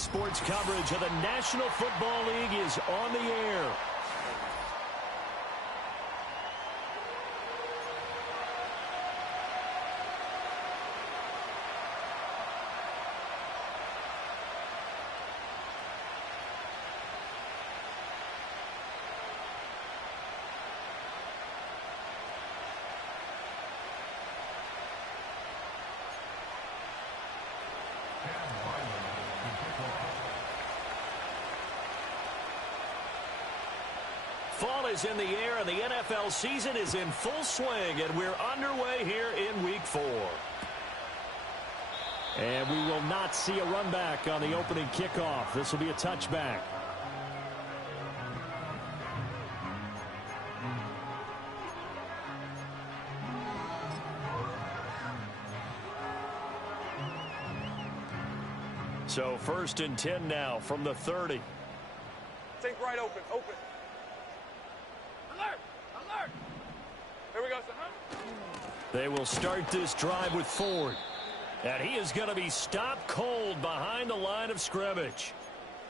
sports coverage of the National Football League is on the air. Fall is in the air, and the NFL season is in full swing, and we're underway here in Week 4. And we will not see a run back on the opening kickoff. This will be a touchback. So 1st and 10 now from the 30. Think right open, open. Alert! Alert! Here we go, son. They will start this drive with Ford. And he is going to be stopped cold behind the line of scrimmage.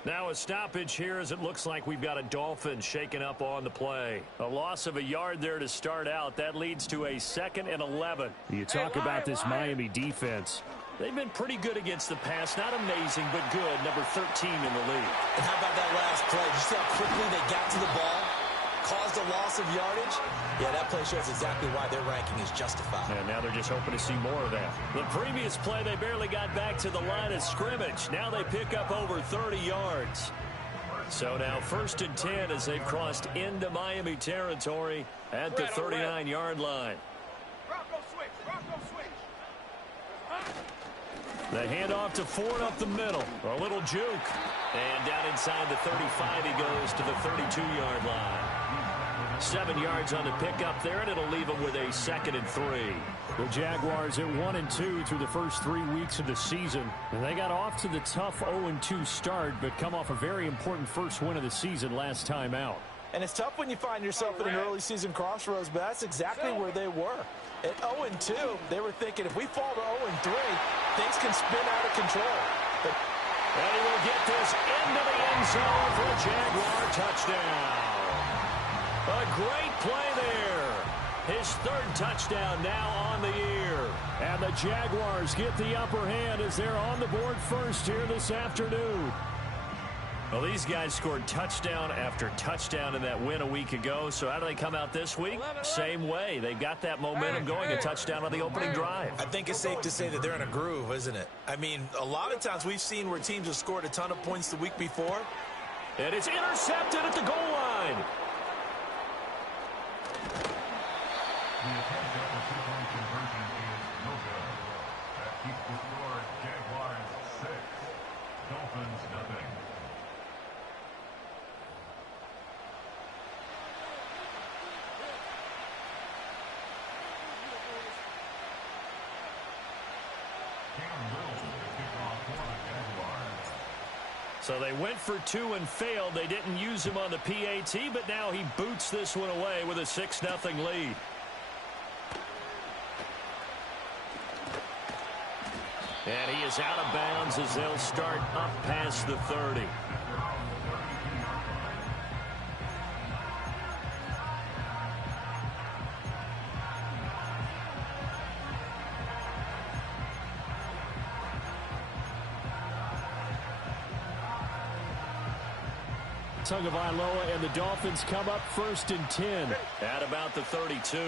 Now a stoppage here as it looks like we've got a Dolphin shaken up on the play. A loss of a yard there to start out. That leads to a 2nd and 11. You talk about this Miami defense. They've been pretty good against the pass. Not amazing, but good. Number 13 in the league. And how about that last play? Did you see how quickly they got to the ball? Caused a loss of yardage? Yeah, that play shows exactly why their ranking is justified. And now they're just hoping to see more of that. The previous play, they barely got back to the line of scrimmage. Now they pick up over 30 yards. So now 1st and 10 as they've crossed into Miami territory at the 39-yard line. Rocco switch, Rocco switch. The handoff to Ford up the middle. A little juke. And down inside the 35, he goes to the 32-yard line. 7 yards on the pickup there, and it'll leave him with a 2nd and 3. The Jaguars at 1-2 through the first 3 weeks of the season. And they got off to the tough 0-2 start, but come off a very important first win of the season last time out. And it's tough when you find yourself at an early season crossroads, but that's exactly where they were. At 0-2, they were thinking if we fall to 0-3, things can spin out of control. But and he will get this into the end zone for a Jaguar touchdown. A great play there. His 3rd touchdown now on the year. And the Jaguars get the upper hand as they're on the board first here this afternoon. Well, these guys scored touchdown after touchdown in that win a week ago. So how do they come out this week? Same way. They got that momentum going, a touchdown on the opening drive. I think it's safe to say that they're in a groove, isn't it? I mean, a lot of times we've seen where teams have scored a ton of points the week before. And it's intercepted at the goal line. The attempt at the two-point conversion is no good. That keeps the score Jaguars 6, Dolphins nothing. So they went for 2 and failed. They didn't use him on the PAT, but now he boots this one away with a 6-0 lead. And he is out of bounds as they'll start up past the 30. Tagovailoa and the Dolphins come up 1st and 10 at about the 32.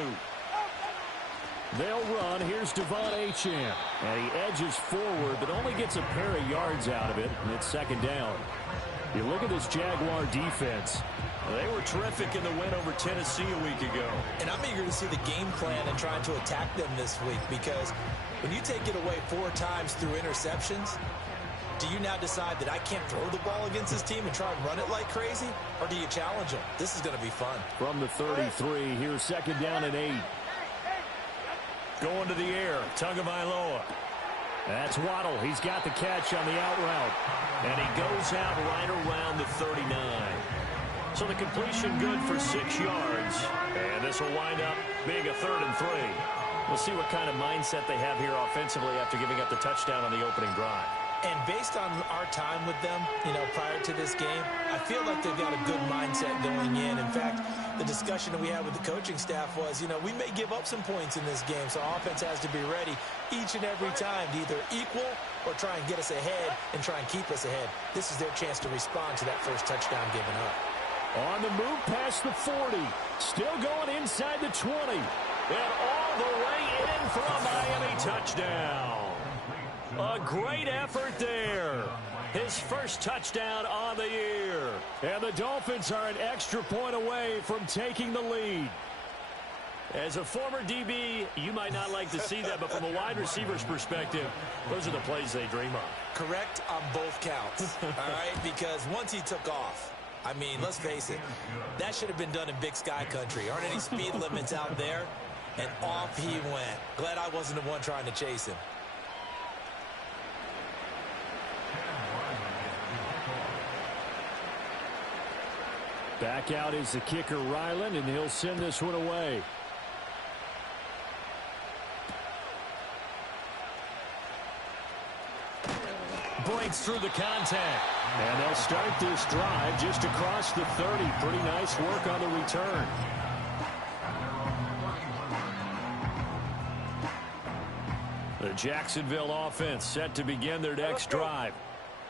They'll run. Here's Devon Achane. And he edges forward, but only gets a pair of yards out of it, and it's 2nd down. You look at this Jaguar defense. They were terrific in the win over Tennessee a week ago. And I'm eager to see the game plan and trying to attack them this week, because when you take it away 4 times through interceptions, do you now decide that I can't throw the ball against this team and try and run it like crazy? Or do you challenge them? This is going to be fun. From the 33, here's 2nd down and 8. Going to the air, Tagovailoa. That's Waddle. He's got the catch on the out route. And he goes out right around the 39. So the completion good for 6 yards. And this will wind up being a 3rd and 3. We'll see what kind of mindset they have here offensively after giving up the touchdown on the opening drive. And based on our time with them, prior to this game, I feel like they've got a good mindset going in. In fact, the discussion that we had with the coaching staff was, we may give up some points in this game, so offense has to be ready each and every time to either equal or try and get us ahead and try and keep us ahead. This is their chance to respond to that first touchdown given up. On the move past the 40. Still going inside the 20. And all the way in for a Miami touchdown. A great effort there. His first touchdown on the year. And the Dolphins are an extra point away from taking the lead. As a former DB, you might not like to see that, but from a wide receiver's perspective, those are the plays they dream of. Correct on both counts, all right? Because once he took off, I mean, let's face it, that should have been done in Big Sky Country. Aren't any speed limits out there? And off he went. Glad I wasn't the one trying to chase him. Back out is the kicker, Ryland, and he'll send this one away. Breaks through the contact. And they'll start this drive just across the 30. Pretty nice work on the return. The Jacksonville offense set to begin their next drive.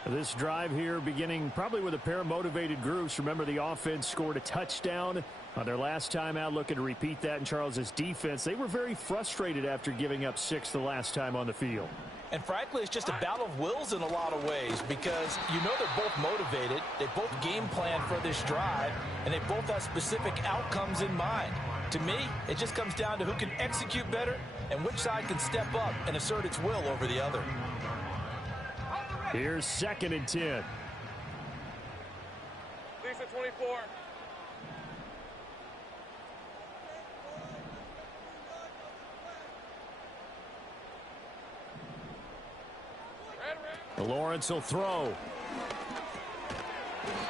This drive here beginning probably with a pair of motivated groups. Remember, the offense scored a touchdown on their last time out, looking to repeat that in Charles's defense. They were very frustrated after giving up 6 the last time on the field. And frankly, it's just a battle of wills in a lot of ways because they're both motivated. They both game plan for this drive, and they both have specific outcomes in mind. To me, it just comes down to who can execute better and which side can step up and assert its will over the other. Here's 2nd and 10. Lisa, 24. Lawrence will throw.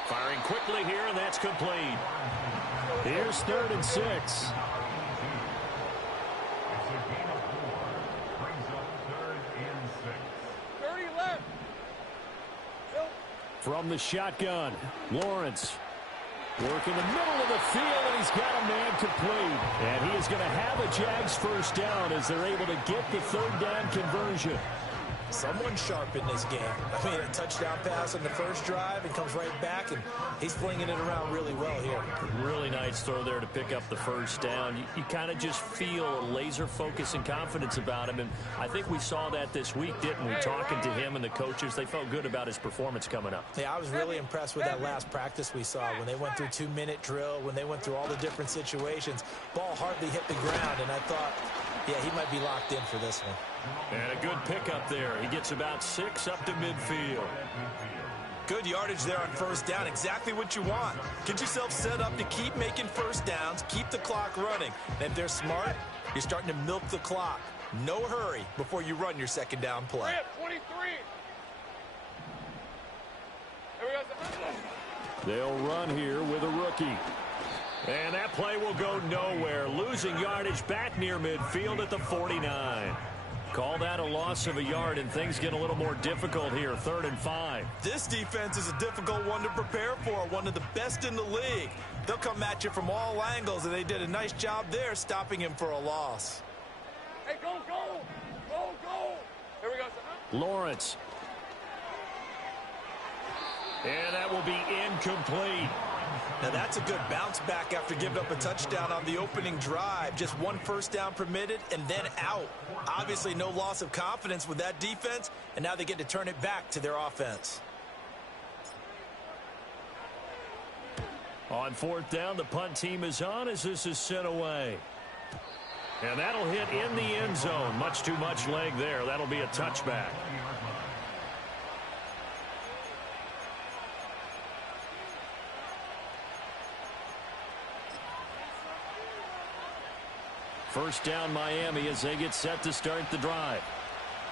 Firing quickly here, and that's complete. Here's 3rd and 6. From the shotgun, Lawrence working the middle of the field, and he's got a man complete. And he is going to have a Jags first down as they're able to get the 3rd down conversion. Someone sharp in this game. I mean, a touchdown pass on the first drive and comes right back, and he's flinging it around really well here. Really nice throw there to pick up the first down. You kind of just feel a laser focus and confidence about him, and I think we saw that this week, didn't we? Talking to him and the coaches, they felt good about his performance coming up. Yeah, I was really impressed with that last practice we saw when they went through 2-minute drill, when they went through all the different situations. Ball hardly hit the ground, and I thought, yeah, he might be locked in for this one. And a good pickup there. He gets about 6 up to midfield. Good yardage there on first down. Exactly what you want. Get yourself set up to keep making first downs, keep the clock running. And if they're smart, you're starting to milk the clock. No hurry before you run your 2nd down play. 23. They'll run here with a rookie. And that play will go nowhere. Losing yardage back near midfield at the 49. Call that a loss of a yard, and things get a little more difficult here. 3rd and 5. This defense is a difficult one to prepare for, one of the best in the league. They'll come at you from all angles, and they did a nice job there stopping him for a loss. Hey, go, go! Go, go! Here we go. Lawrence. And that will be incomplete. Now that's a good bounce back after giving up a touchdown on the opening drive. Just 1 first down permitted and then out. Obviously no loss of confidence with that defense, and now they get to turn it back to their offense. On 4th down, the punt team is on as this is sent away. And that'll hit in the end zone. Much too much leg there. That'll be a touchback. First down Miami as they get set to start the drive.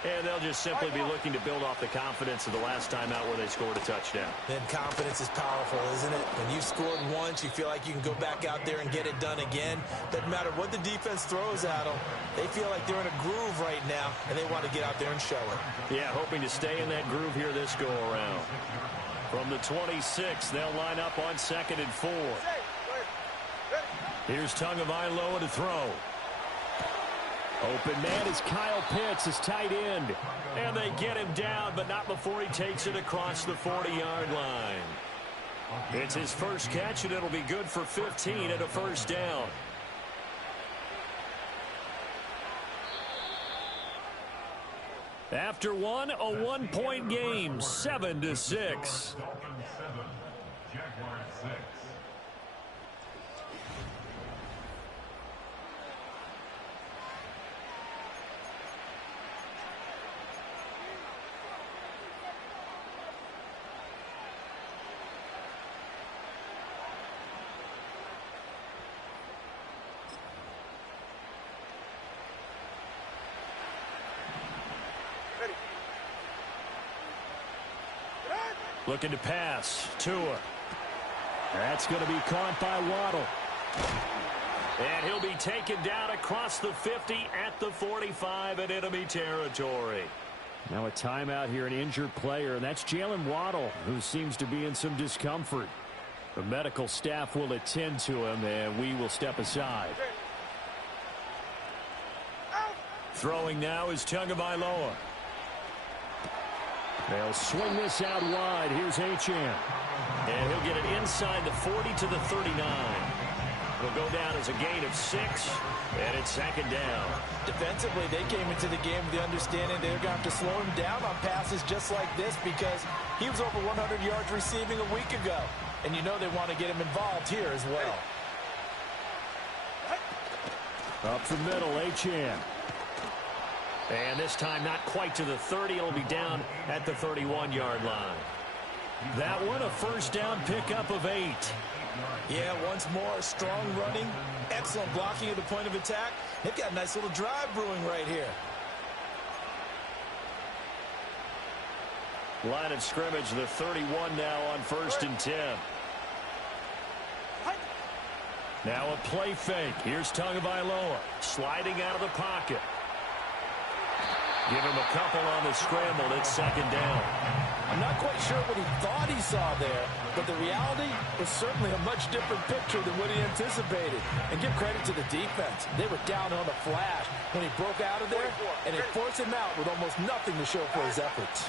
And they'll just simply be looking to build off the confidence of the last time out where they scored a touchdown. Then confidence is powerful, isn't it? When you've scored once, you feel like you can go back out there and get it done again. Doesn't matter what the defense throws at them. They feel like they're in a groove right now, and they want to get out there and show it. Yeah, hoping to stay in that groove here this go-around. From the 26, they'll line up on 2nd and 4. Here's Tagovailoa to throw. Open man is Kyle Pitts, his tight end. And they get him down, but not before he takes it across the 40-yard line. It's his first catch, and it'll be good for 15 and a first down. After one, a 1-point game, 7-6. Dolphins 7, Jaguars 6. Looking to pass. Tua. That's going to be caught by Waddle. And he'll be taken down across the 50 at the 45 in enemy territory. Now a timeout here, an injured player, and that's Jalen Waddle, who seems to be in some discomfort. The medical staff will attend to him, and we will step aside. Throwing now is Tagovailoa. They'll swing this out wide. Here's Achane. And he'll get it inside the 40 to the 39. It'll go down as a gain of 6, and it's 2nd down. Defensively, they came into the game with the understanding they're going to have to slow him down on passes just like this because he was over 100 yards receiving a week ago. And you know they want to get him involved here as well. Up the middle, Achane. And this time not quite to the 30. It'll be down at the 31-yard line. That one, a first down pickup of 8. Yeah, once more, strong running, excellent blocking at the point of attack. They've got a nice little drive brewing right here. Line of scrimmage, the 31 now on 1st and 10. Now a play fake. Here's Tagovailoa sliding out of the pocket. Give him a couple on the scramble. It's 2nd down. I'm not quite sure what he thought he saw there, but the reality was certainly a much different picture than what he anticipated. And give credit to the defense. They were down on the flash when he broke out of there, and they forced him out with almost nothing to show for his efforts.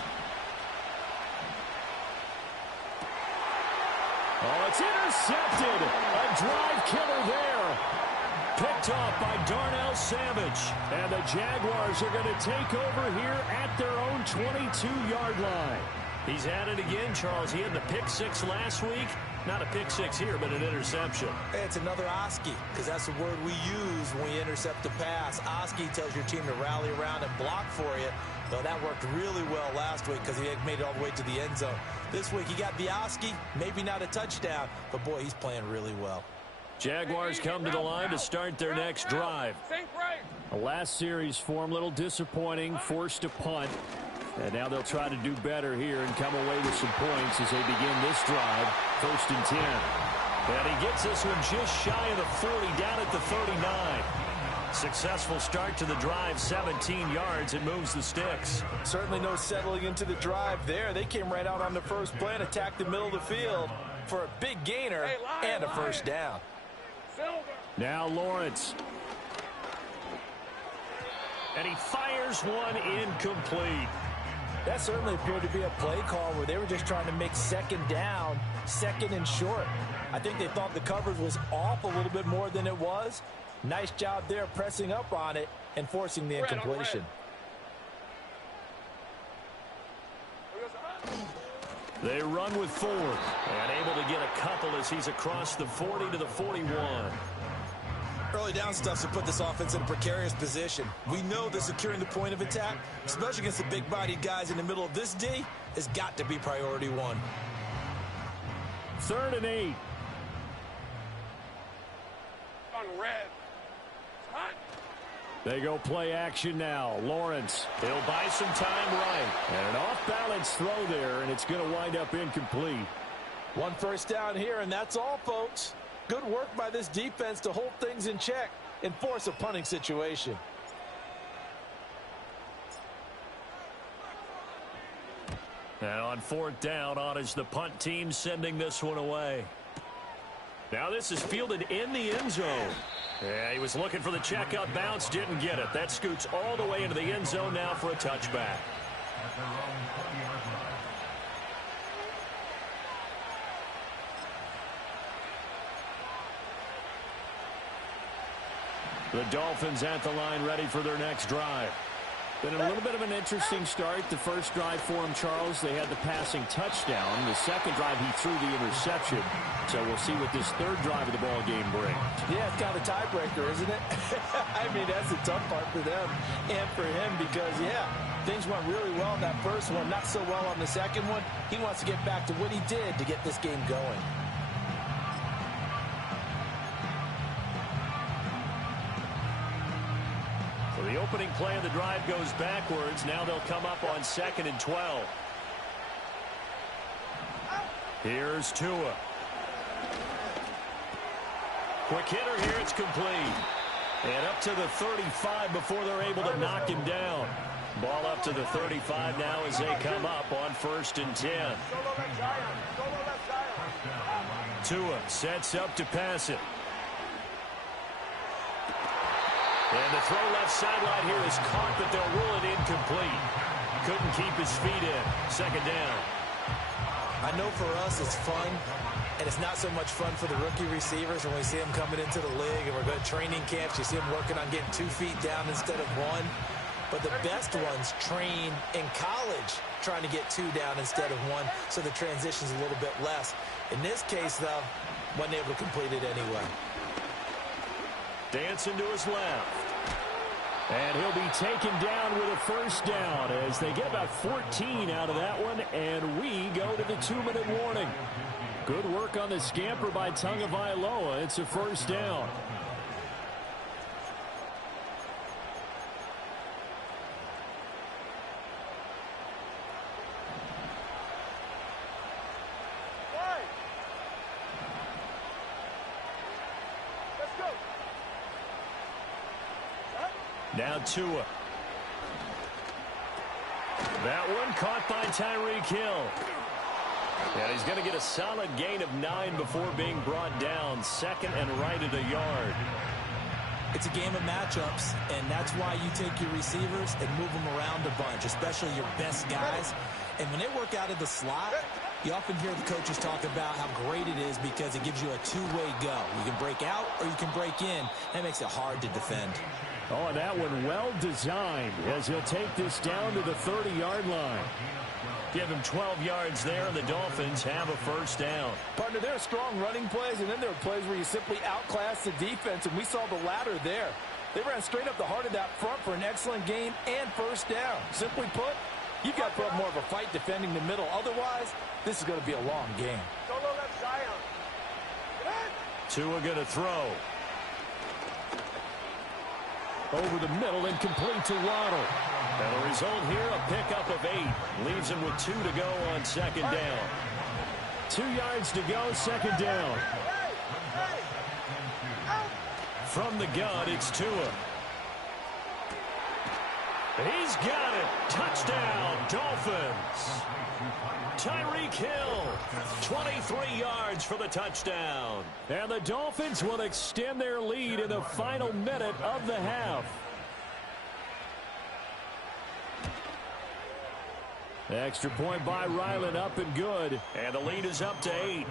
Oh, it's intercepted. A drive killer there. Picked off by Darnell Savage. And the Jaguars are going to take over here at their own 22-yard line. He's at it again, Charles. He had the pick 6 last week. Not a pick 6 here, but an interception. It's another Oski, because that's the word we use when we intercept a pass. Oski tells your team to rally around and block for you. Well, that worked really well last week because he had made it all the way to the end zone. This week he got the Oski, maybe not a touchdown, but boy, he's playing really well. Jaguars come to the line to start their next drive. The last series form, a little disappointing, forced to punt. And now they'll try to do better here and come away with some points as they begin this drive. 1st and 10. And he gets this one just shy of the 40, down at the 39. Successful start to the drive, 17 yards. It moves the sticks. Certainly no settling into the drive there. They came right out on the first play and attacked the middle of the field for a big gainer and a first down. Now Lawrence. And he fires one incomplete. That certainly appeared to be a play call where they were just trying to make 2nd down, 2nd and short. I think they thought the coverage was off a little bit more than it was. Nice job there pressing up on it and forcing the incompletion. They run with 4 and able to get a couple as he's across the 40 to the 41. Early down stuff to put this offense in a precarious position. We know that securing the point of attack, especially against the big-bodied guys in the middle of this D, has got to be priority 1. 3rd and 8. On red. Hot. They go play action now. Lawrence, he'll buy some time right. And an off-balance throw there, and it's going to wind up incomplete. One first down here, and that's all, folks. Good work by this defense to hold things in check and force a punting situation. Now on fourth down, on is the punt team sending this one away. Now this is fielded in the end zone. Yeah, he was looking for the checkup bounce, didn't get it. That scoots all the way into the end zone now for a touchback. The Dolphins at the line ready for their next drive. Been a little bit of an interesting start. The first drive for him, Charles, they had the passing touchdown. The second drive, he threw the interception. So we'll see what this third drive of the ball game brings. Yeah, it's kind of a tiebreaker, isn't it? I mean, that's the tough part for them and for him because, yeah, things went really well in that first one, not so well on the second one. He wants to get back to what he did to get this game going. The opening play of the drive goes backwards. Now they'll come up on 2nd and 12. Here's Tua. Quick hitter here. It's complete. And up to the 35 before they're able to knock him down. Ball up to the 35 now as they come up on 1st and 10. Tua sets up to pass it. And the throw left sideline here is caught, but they'll rule it incomplete. Couldn't keep his feet in. 2nd down. I know for us it's fun, and it's not so much fun for the rookie receivers when we see them coming into the league and we're going to training camps. You see them working on getting 2 feet down instead of 1. But the best ones train in college trying to get 2 down instead of 1, so the transition's a little bit less. In this case, though, wasn't able to complete it anyway. Dancing to his left. And he'll be taken down with a first down as they get about 14 out of that one, and we go to the 2-minute warning. Good work on the scamper by Tagovailoa. It's a first down. Now Tua. That one caught by Tyreek Hill. And he's going to get a solid gain of 9 before being brought down. 2nd and right at a yard. It's a game of matchups, and that's why you take your receivers and move them around a bunch, especially your best guys. And when they work out of the slot, you often hear the coaches talk about how great it is because it gives you a two-way go. You can break out or you can break in. That makes it hard to defend. Oh, and that one well designed as he'll take this down to the 30-yard line. Give him 12 yards there, and the Dolphins have a first down. Partner, there are strong running plays, and then there are plays where you simply outclass the defense, and we saw the latter there. They ran straight up the heart of that front for an excellent gain and first down. Simply put, you've got to put up more of a fight defending the middle. Otherwise, this is going to be a long game. Tua going to throw. Over the middle and complete to Waddle. And the result here, a pickup of 8. Leaves him with 2 to go on 2nd down. 2 yards to go, 2nd down. From the gun, it's Tua. He's got it. Touchdown, Dolphins. Tyreek Hill, 23 yards for the touchdown. And the Dolphins will extend their lead in the final minute of the half. Extra point by Ryland, up and good. And the lead is up to 8.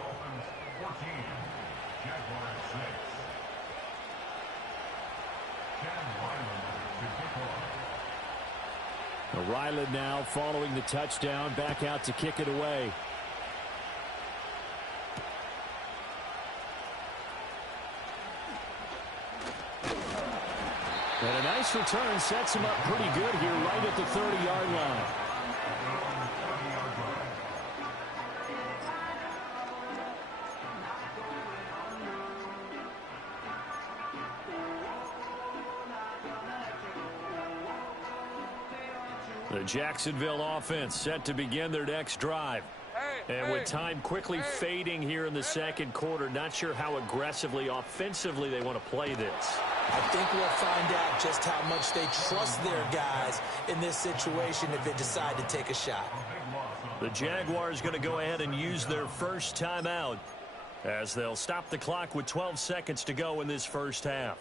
Ryland now following the touchdown, back out to kick it away. And a nice return sets him up pretty good here right at the 30-yard line. The Jacksonville offense set to begin their next drive. And with time quickly fading here in the second quarter, not sure how aggressively, offensively they want to play this. I think we'll find out just how much they trust their guys in this situation if they decide to take a shot. The Jaguars going to go ahead and use their first timeout as they'll stop the clock with 12 seconds to go in this first half.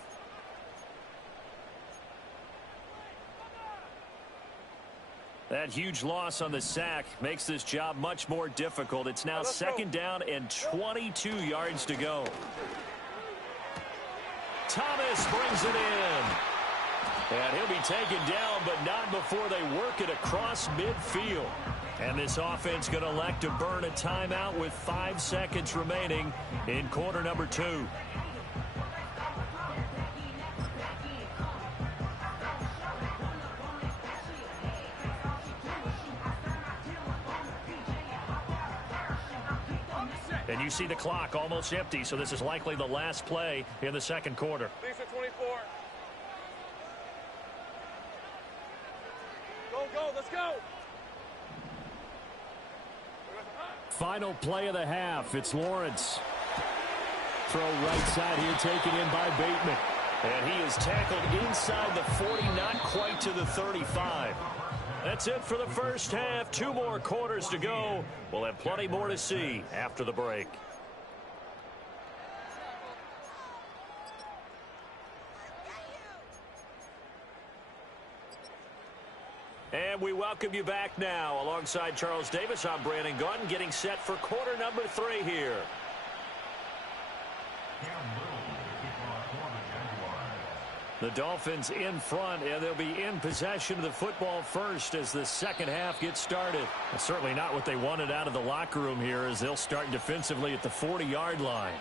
That huge loss on the sack makes this job much more difficult. It's now second down and 22 yards to go. Thomas brings it in. And he'll be taken down, but not before they work it across midfield. And this offense going to elect to burn a timeout with 5 seconds remaining in quarter number 2. And you see the clock almost empty, so this is likely the last play in the second quarter. Lisa 24. Go, let's go. Final play of the half. It's Lawrence. Throw right side here taken in by Bateman. And he is tackled inside the 40, not quite to the 35. That's it for the first half. 2 more quarters to go. We'll have plenty more to see after the break. And we welcome you back now. Alongside Charles Davis, I'm Brandon Gaudin, getting set for quarter number 3 here. The Dolphins in front, and they'll be in possession of the football first as the second half gets started. And certainly not what they wanted out of the locker room here, as they'll start defensively at the 40-yard line.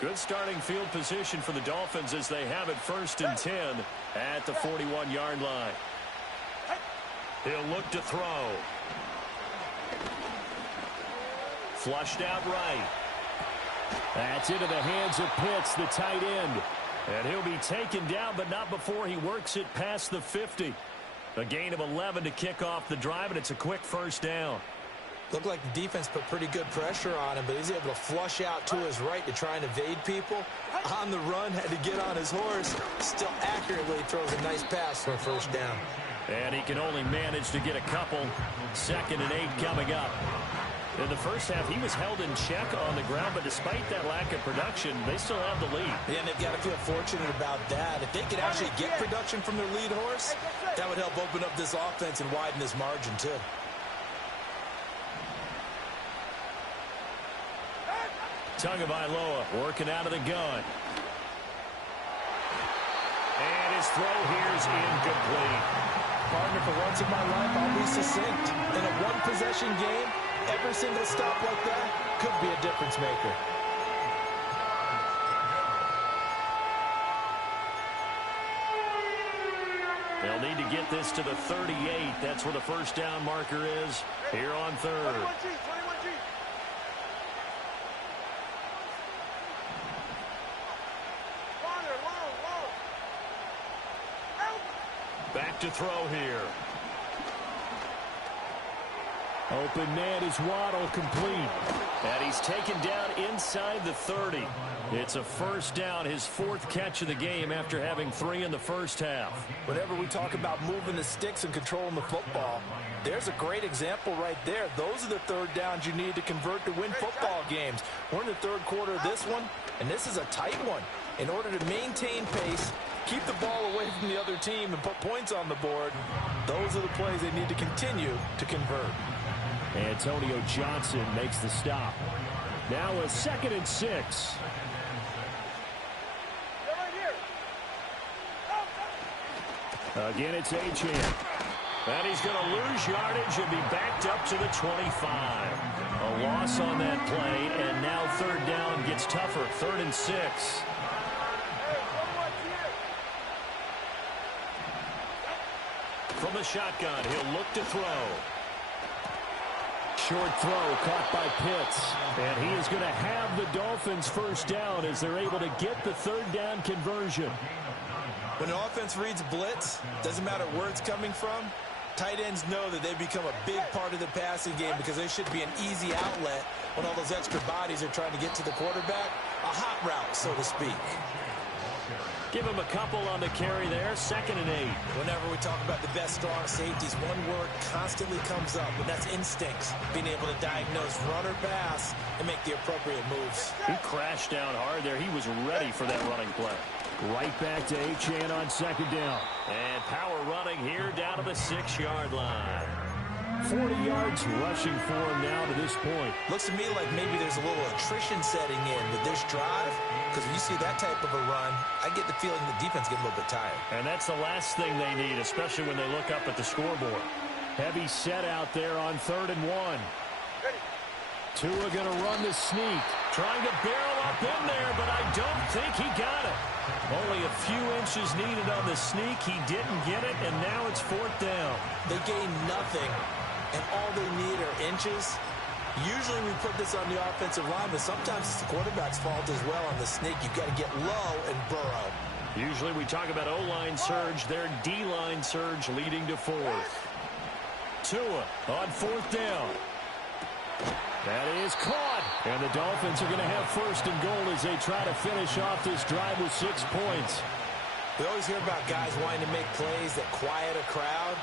Good starting field position for the Dolphins as they have it 1st and 10 at the 41-yard line. He'll look to throw. Flushed out right. That's into the hands of Pitts, the tight end. And he'll be taken down, but not before he works it past the 50. A gain of 11 to kick off the drive, and it's a quick first down. Looked like the defense put pretty good pressure on him, but he's able to flush out to his right to try and evade people. On the run, had to get on his horse. Still accurately throws a nice pass for a first down. And he can only manage to get a couple. 2nd and 8 coming up. In the first half, he was held in check on the ground, but despite that lack of production, they still have the lead. Yeah, and they've got to feel fortunate about that. If they could actually get production from their lead horse, that would help open up this offense and widen this margin, too. Tagovailoa working out of the gun. And his throw here is incomplete. Partner, for once in my life, I'll be succinct. In a one-possession game, every single stop like that could be a difference maker. They'll need to get this to the 38. That's where the first down marker is here on 3rd. 21G. Back to throw here. Open man is Waddle, complete. And he's taken down inside the 30. It's a first down, his 4th catch of the game after having 3 in the first half. Whenever we talk about moving the sticks and controlling the football, there's a great example right there. Those are the 3rd downs you need to convert to win football games. We're in the 3rd quarter of this one, and this is a tight one. In order to maintain pace, keep the ball away from the other team, and put points on the board, those are the plays they need to continue to convert. Antonio Johnson makes the stop. Now a 2nd and 6. Again, it's Achane. And he's going to lose yardage and be backed up to the 25. A loss on that play, and now 3rd down gets tougher. 3rd and 6. From the shotgun, he'll look to throw. short throw caught by Pitts. And he is going to have the Dolphins first down as they're able to get the third down conversion. When an offense reads blitz, doesn't matter where it's coming from, tight ends know that they become a big part of the passing game because they should be an easy outlet when all those extra bodies are trying to get to the quarterback. A hot route, so to speak. Give him a couple on the carry there, 2nd and 8. Whenever we talk about the best strong safeties, one word constantly comes up, and that's instincts. Being able to diagnose run or pass and make the appropriate moves. He crashed down hard there. He was ready for that running play. Right back to Achane on 2nd down. And power running here down to the 6-yard line. 40 yards rushing for him now to this point. Looks to me like maybe there's a little attrition setting in with this drive, because when you see that type of a run, I get the feeling the defense get a little bit tired. And that's the last thing they need, especially when they look up at the scoreboard. Heavy set out there on 3rd and 1. Tua going to run the sneak. Trying to barrel up in there, but I don't think he got it. Only a few inches needed on the sneak. He didn't get it, and now it's 4th down. They gain nothing, and all they need are inches. Usually we put this on the offensive line, but sometimes it's the quarterback's fault as well on the sneak. You've got to get low and burrow. Usually we talk about O-line surge, their D-line surge leading to 4th. Tua on 4th down. That is caught. And the Dolphins are going to have 1st and goal as they try to finish off this drive with 6 points. We always hear about guys wanting to make plays that quiet a crowd.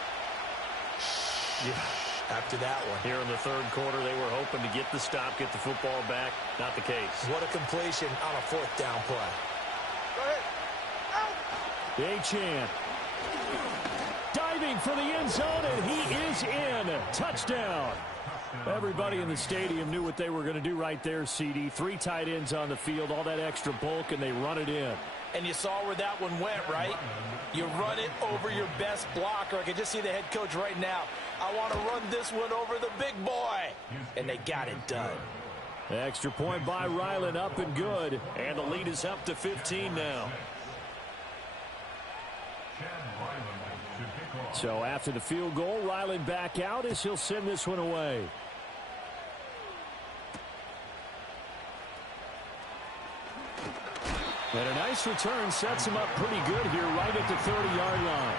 After that one. Here in the 3rd quarter, they were hoping to get the stop, get the football back. Not the case. What a completion on a 4th down play. Go ahead. Achane. Diving for the end zone, and he is in. Touchdown. Everybody in the stadium knew what they were going to do right there, CD. 3 tight ends on the field, all that extra bulk, and they run it in. And you saw where that one went, right? You run it over your best blocker. I can just see the head coach right now. I want to run this one over the big boy. And they got it done. Extra point by Ryland, up and good. And the lead is up to 15 now. So after the field goal, Ryland back out as he'll send this one away. And a nice return sets him up pretty good here right at the 30-yard line.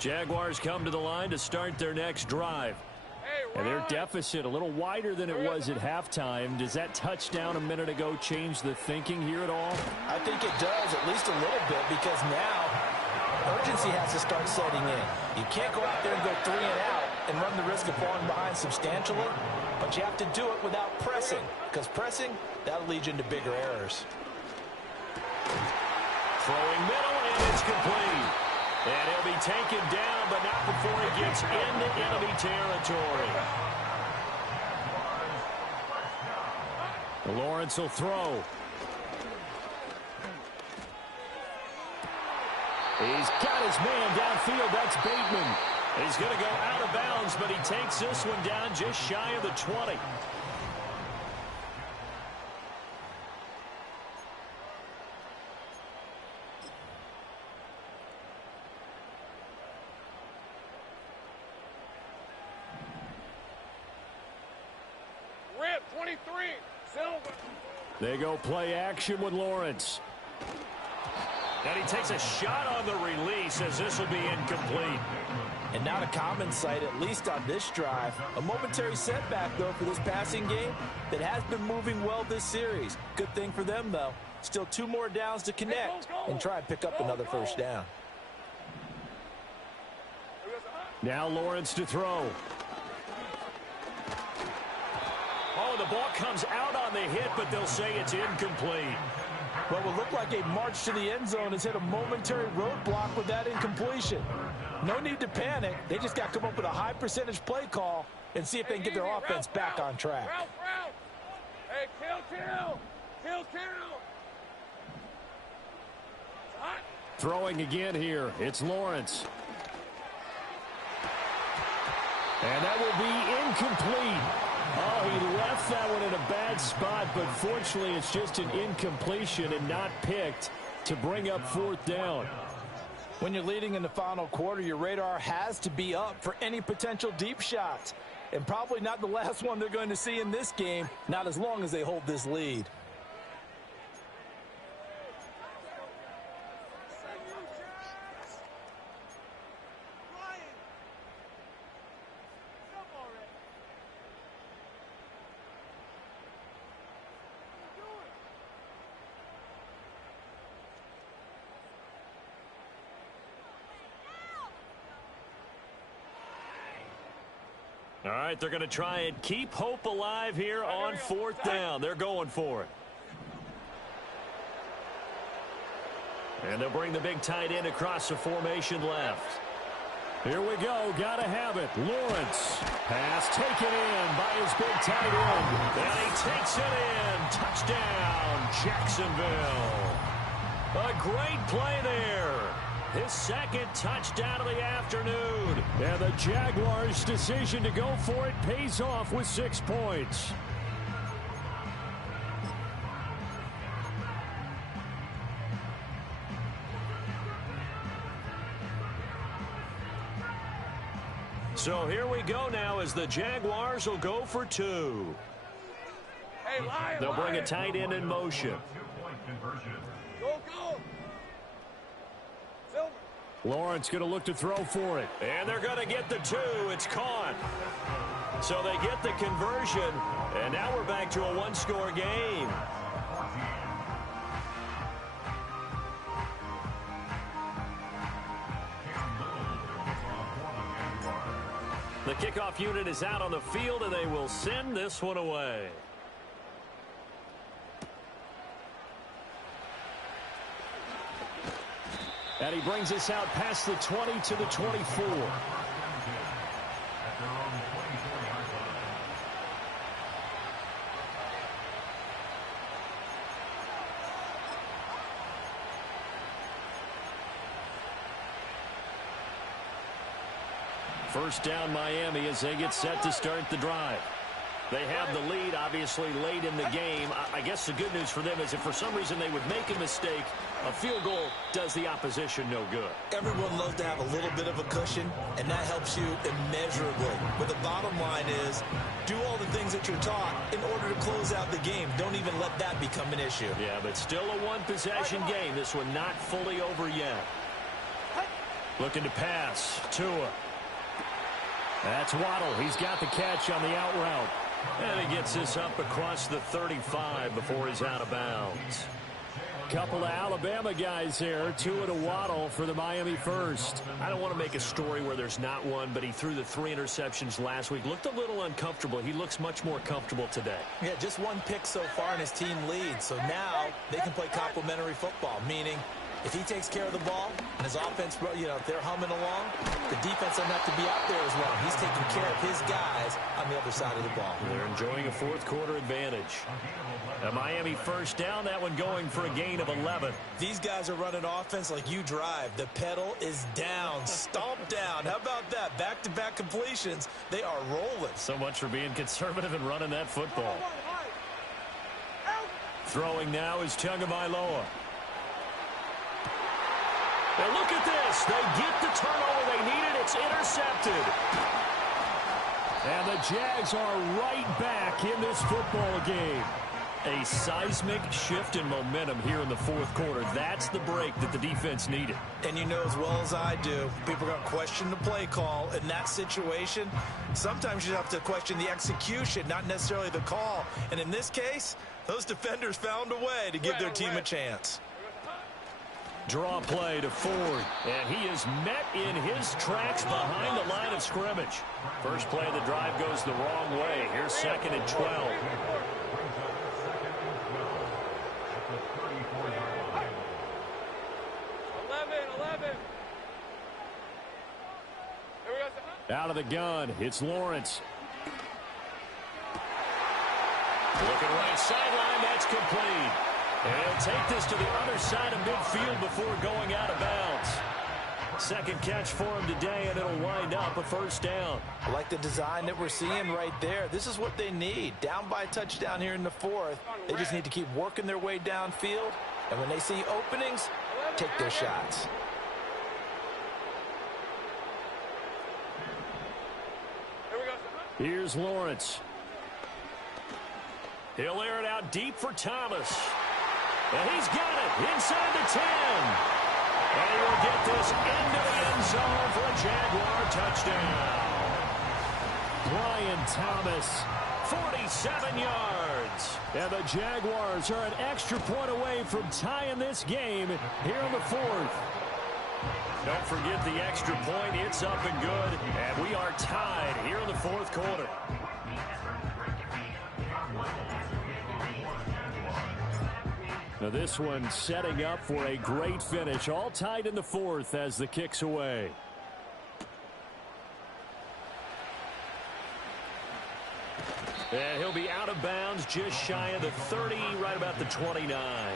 Jaguars come to the line to start their next drive. And their deficit a little wider than it was at halftime. Does that touchdown a minute ago change the thinking here at all? I think it does, at least a little bit, because now urgency has to start setting in. You can't go out there and go 3 and out and run the risk of falling behind substantially, but you have to do it without pressing, because pressing, that'll lead you into bigger errors. Throwing middle, and it's complete. And he'll be taken down, but not before he gets into enemy territory. Lawrence will throw. He's got his man downfield. That's Bateman. He's going to go out of bounds, but he takes this one down just shy of the 20. Rip, 23, Silver. They go play action with Lawrence. And he takes a shot on the release as this will be incomplete. And not a common sight, at least on this drive. A momentary setback, though, for this passing game that has been moving well this series. Good thing for them, though. Still 2 more downs to connect and try and pick up another first down. Now Lawrence to throw. Oh, the ball comes out on the hit, but they'll say it's incomplete. What will look like a march to the end zone has hit a momentary roadblock with that incompletion. No need to panic. They just got to come up with a high percentage play call and see if they can get their offense back on track. Ralph. Hey, kill. Hot. Throwing again here. It's Lawrence. And that will be incomplete. Oh, he left that one in a bad spot, but fortunately it's just an incompletion and not picked to bring up fourth down. When you're leading in the final quarter, your radar has to be up for any potential deep shots. And probably not the last one they're going to see in this game, not as long as they hold this lead. All right, they're going to try and keep hope alive here on fourth down. They're going for it. And they'll bring the big tight end across the formation left. Here we go. Got to have it. Lawrence. Pass taken in by his big tight end. And he takes it in. Touchdown, Jacksonville. A great play there. His second touchdown of the afternoon. And the Jaguars' decision to go for it pays off with 6 points. So here we go now as the Jaguars will go for 2. Hey, Lion, They'll bring a tight end in motion. Go, go. Silver. Lawrence going to look to throw for it. And they're going to get the 2. It's caught. So they get the conversion. And now we're back to a one-score game. The kickoff unit is out on the field, and they will send this one away. And he brings us out past the 20 to the 24. First down, Miami, as they get set to start the drive. They have the lead, obviously, late in the game. I guess the good news for them is if for some reason they would make a mistake, a field goal does the opposition no good. Everyone loves to have a little bit of a cushion, and that helps you immeasurably. But the bottom line is, do all the things that you're taught in order to close out the game. Don't even let that become an issue. Yeah, but still a one-possession game. This one not fully over yet. Looking to pass. Tua. That's Waddle. He's got the catch on the out route. And he gets this up across the 35 before he's out of bounds. Couple of Alabama guys there. Tua to Waddle for the Miami first. I don't want to make a story where there's not one, but he threw the 3 interceptions last week. Looked a little uncomfortable. He looks much more comfortable today. Yeah, just 1 pick so far and his team leads. So now they can play complementary football, meaning if he takes care of the ball and his offense, if they're humming along, the defense doesn't have to be out there as well. He's taking care of his guys on the other side of the ball. They're enjoying a fourth quarter advantage. A Miami first down, that one going for a gain of 11. These guys are running offense like you drive. The pedal is down, stomped down. How about that? Back-to-back completions. They are rolling. So much for being conservative and running that football. Throwing now is Tagovailoa. And look at this. They get the turnover they needed. It's intercepted. And the Jags are right back in this football game. A seismic shift in momentum here in the fourth quarter. That's the break that the defense needed. And you know as well as I do, people are going to question the play call. In that situation, sometimes you have to question the execution, not necessarily the call. And in this case, those defenders found a way to give their team a chance. Draw play to Ford, and he is met in his tracks behind the line of scrimmage. First play of the drive goes the wrong way. Here's 2nd and 12. 11. Here we go. Out of the gun, it's Lawrence. Looking right sideline, that's complete. And he'll take this to the other side of midfield before going out of bounds. Second catch for him today, and it'll wind up a first down. I like the design that we're seeing right there. This is what they need. Down by a touchdown here in the fourth. They just need to keep working their way downfield. And when they see openings, take their shots. Here's Lawrence. He'll air it out deep for Thomas. And he's got it inside the 10. And he will get this into the end zone for a Jaguar touchdown. Brian Thomas, 47 yards. And the Jaguars are an extra point away from tying this game here in the fourth. Don't forget the extra point. It's up and good. And we are tied here in the fourth quarter. Now this one setting up for a great finish. All tied in the fourth as the kick's away. And he'll be out of bounds just shy of the 30, right about the 29.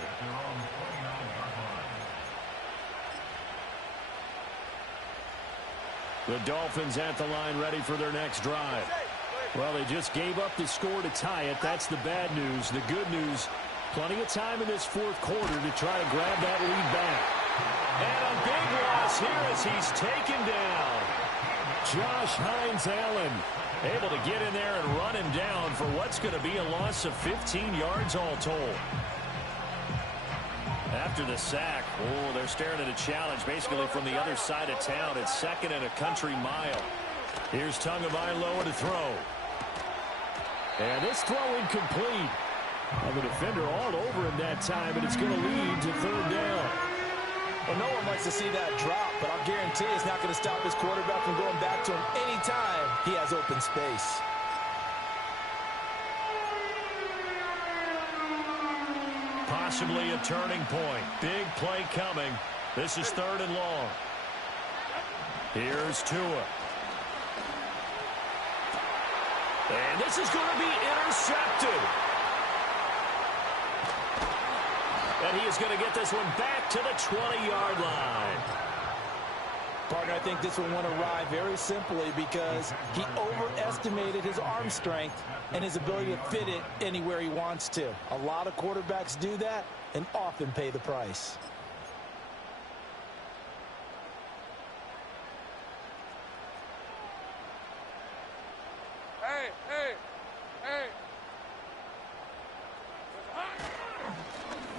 The Dolphins at the line ready for their next drive. Well, they just gave up the score to tie it. That's the bad news. The good news, plenty of time in this fourth quarter to try to grab that lead back. And a big loss here as he's taken down. Josh Hines-Allen able to get in there and run him down for what's going to be a loss of 15 yards all told. After the sack, they're staring at a challenge basically from the other side of town. It's second and a country mile. Here's Tagovailoa to throw. And this throw incomplete. And the defender all over him that time, and it's going to lead to third down. Well, no one likes to see that drop, but I'll guarantee it's not going to stop his quarterback from going back to him anytime he has open space. Possibly a turning point. Big play coming. This is third and long. Here's Tua. And this is going to be intercepted. And he is going to get this one back to the 20-yard line. Partner, I think this one went awry very simply because he overestimated his arm strength and his ability to fit it anywhere he wants to. A lot of quarterbacks do that and often pay the price.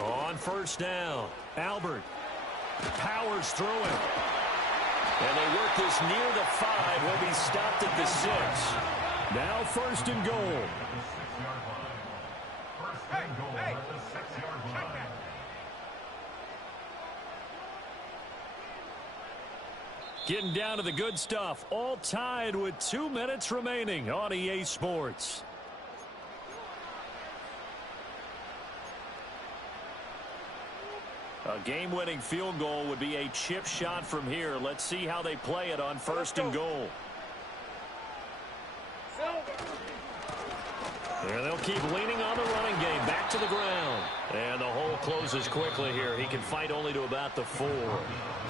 On first down, Albert powers through it. And they work this near the 5. He'll be stopped at the 6. Now first and goal. Getting down to the good stuff. All tied with 2 minutes remaining on EA Sports. A game-winning field goal would be a chip shot from here. Let's see how they play it on first and goal. And they'll keep leaning on the running game. Back to the ground. And the hole closes quickly here. He can fight only to about the 4.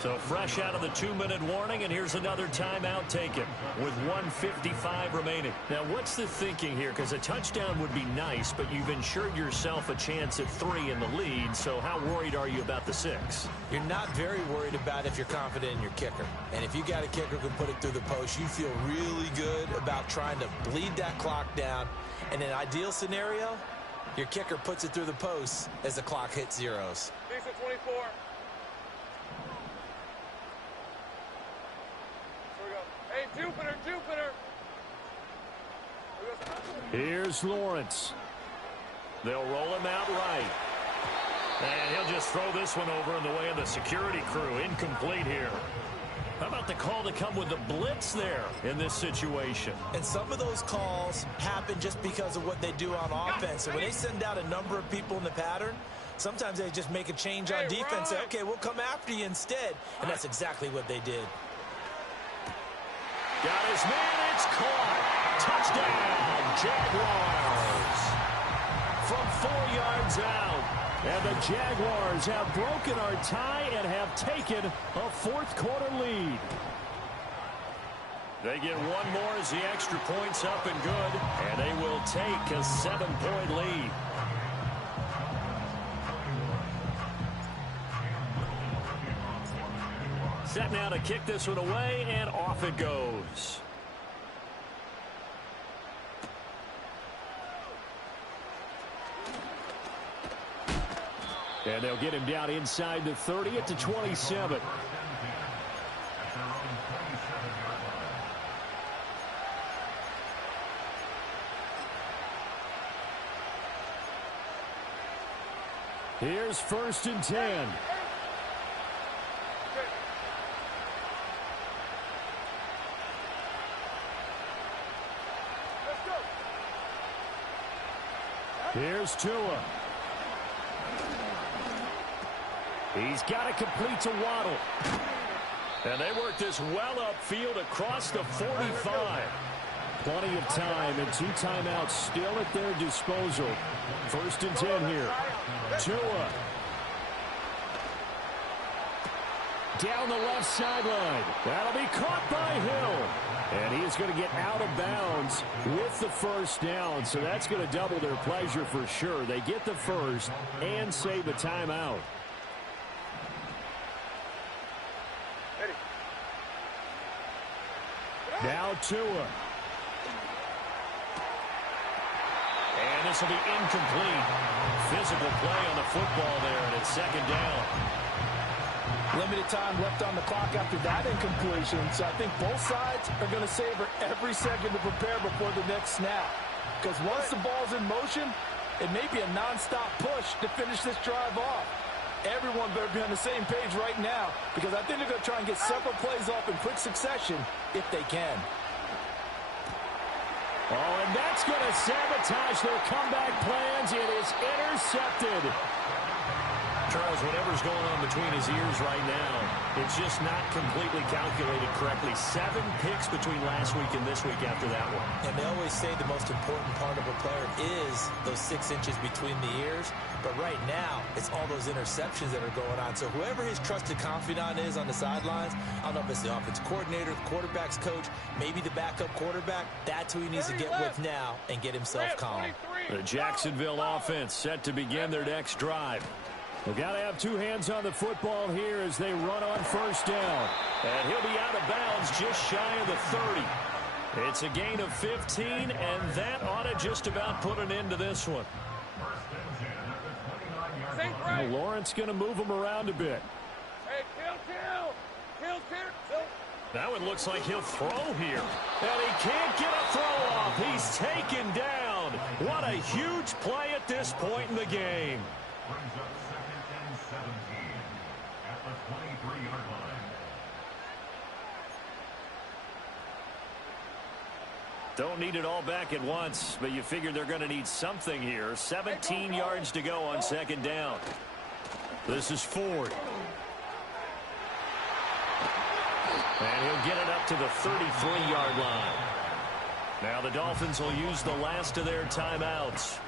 So fresh out of the 2-minute warning, and here's another timeout taken with 1:55 remaining. Now, what's the thinking here? Because a touchdown would be nice, but you've ensured yourself a chance at 3 in the lead. So how worried are you about the 6? You're not very worried about if you're confident in your kicker. And if you got a kicker who can put it through the post, you feel really good about trying to bleed that clock down. In an ideal scenario, your kicker puts it through the post as the clock hits zeros. 24. Here we go. Hey, Jupiter. Here's Lawrence. They'll roll him out right. And he'll just throw this one over in the way of the security crew. Incomplete here. How about the call to come with the blitz there in this situation? And some of those calls happen just because of what they do on offense. And when they send out a number of people in the pattern, sometimes they just make a change on defense. Say, okay, we'll come after you instead. And that's exactly what they did. Got his man. It's caught. Touchdown, Jaguars. From 4 yards out. And the Jaguars have broken our tie and have taken a fourth-quarter lead. They get one more as the extra point's up and good, and they will take a 7-point lead. Set now to kick this one away, and off it goes. And they'll get him down inside the 30 at the 27. Here's 1st and 10. Here's Tua. He's got it complete to Waddle. And they work this well upfield across the 45. Plenty of time and 2 timeouts still at their disposal. 1st and 10 here. Tua. Down the left sideline. That'll be caught by Hill. And he is going to get out of bounds with the 1st down. So that's going to double their pleasure for sure. They get the 1st and save a timeout. Now Tua. And this will be incomplete. Physical play on the football there, and it's 2nd down. Limited time left on the clock after that incompletion, so I think both sides are going to savor every second to prepare before the next snap. Because once the ball's in motion, it may be a nonstop push to finish this drive off. Everyone better be on the same page right now, because I think they're going to try and get several plays off in quick succession if they can. Oh, and that's going to sabotage their comeback plans. It is intercepted. Charles, whatever's going on between his ears right now, it's just not completely calculated correctly. 7 picks between last week and this week after that one. And they always say the most important part of a player is those 6 inches between the ears. But right now, it's all those interceptions that are going on. So whoever his trusted confidant is on the sidelines, I don't know if it's the offense coordinator, the quarterback's coach, maybe the backup quarterback, that's who he needs to get with now and get himself calm. The Jacksonville offense set to begin their next drive. They've got to have 2 hands on the football here as they run on 1st down. And he'll be out of bounds just shy of the 30. It's a gain of 15, and that ought to just about put an end to this one. Now Lawrence going to move him around a bit. Hey, kill. Now it looks like he'll throw here. And he can't get a throw off. He's taken down. What a huge play at this point in the game. Brings up 2nd and 17 at the 23-yard line. Don't need it all back at once, but you figure they're going to need something here. 17 yards to go on 2nd down. This is Ford. And he'll get it up to the 33-yard line. Now the Dolphins will use the last of their timeouts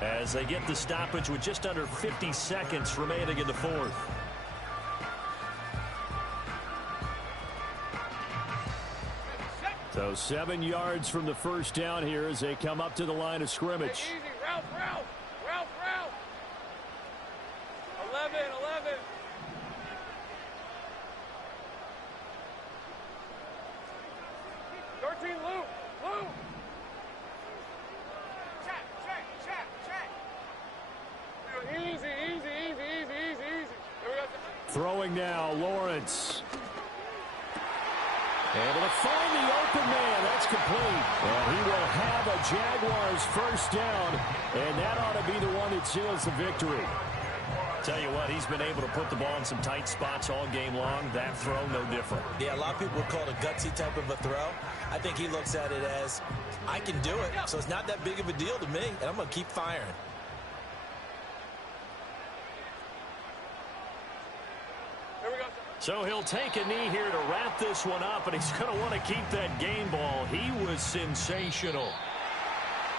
as they get the stoppage with just under 50 seconds remaining in the 4th. So 7 yards from the 1st down here as they come up to the line of scrimmage. Easy, route. 11. 13, Luke. Easy. Throwing now, Lawrence. Able to find the open man. That's complete. And he will have a Jaguars 1st down, and that ought to be the one that seals the victory. Tell you what, he's been able to put the ball in some tight spots all game long. That throw, no different. Yeah, a lot of people would call it a gutsy type of a throw. I think he looks at it as, I can do it, so it's not that big of a deal to me, and I'm going to keep firing. So he'll take a knee here to wrap this one up, and he's going to want to keep that game ball. He was sensational.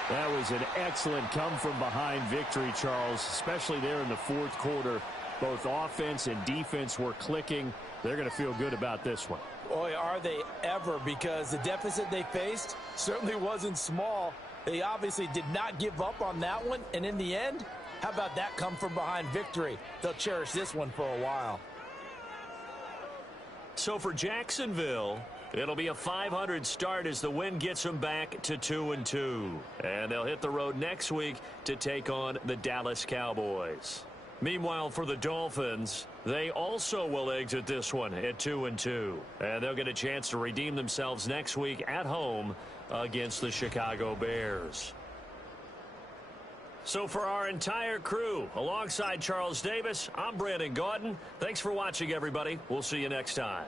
That was an excellent come-from-behind victory, Charles, especially there in the fourth quarter. Both offense and defense were clicking. They're going to feel good about this one. Boy, are they ever, because the deficit they faced certainly wasn't small. They obviously did not give up on that one, and in the end, how about that come-from-behind victory? They'll cherish this one for a while. So for Jacksonville, it'll be a .500 start as the win gets them back to 2-2. And they'll hit the road next week to take on the Dallas Cowboys. Meanwhile, for the Dolphins, they also will exit this one at 2-2. And they'll get a chance to redeem themselves next week at home against the Chicago Bears. So for our entire crew, alongside Charles Davis, I'm Brandon Gaudin. Thanks for watching, everybody. We'll see you next time.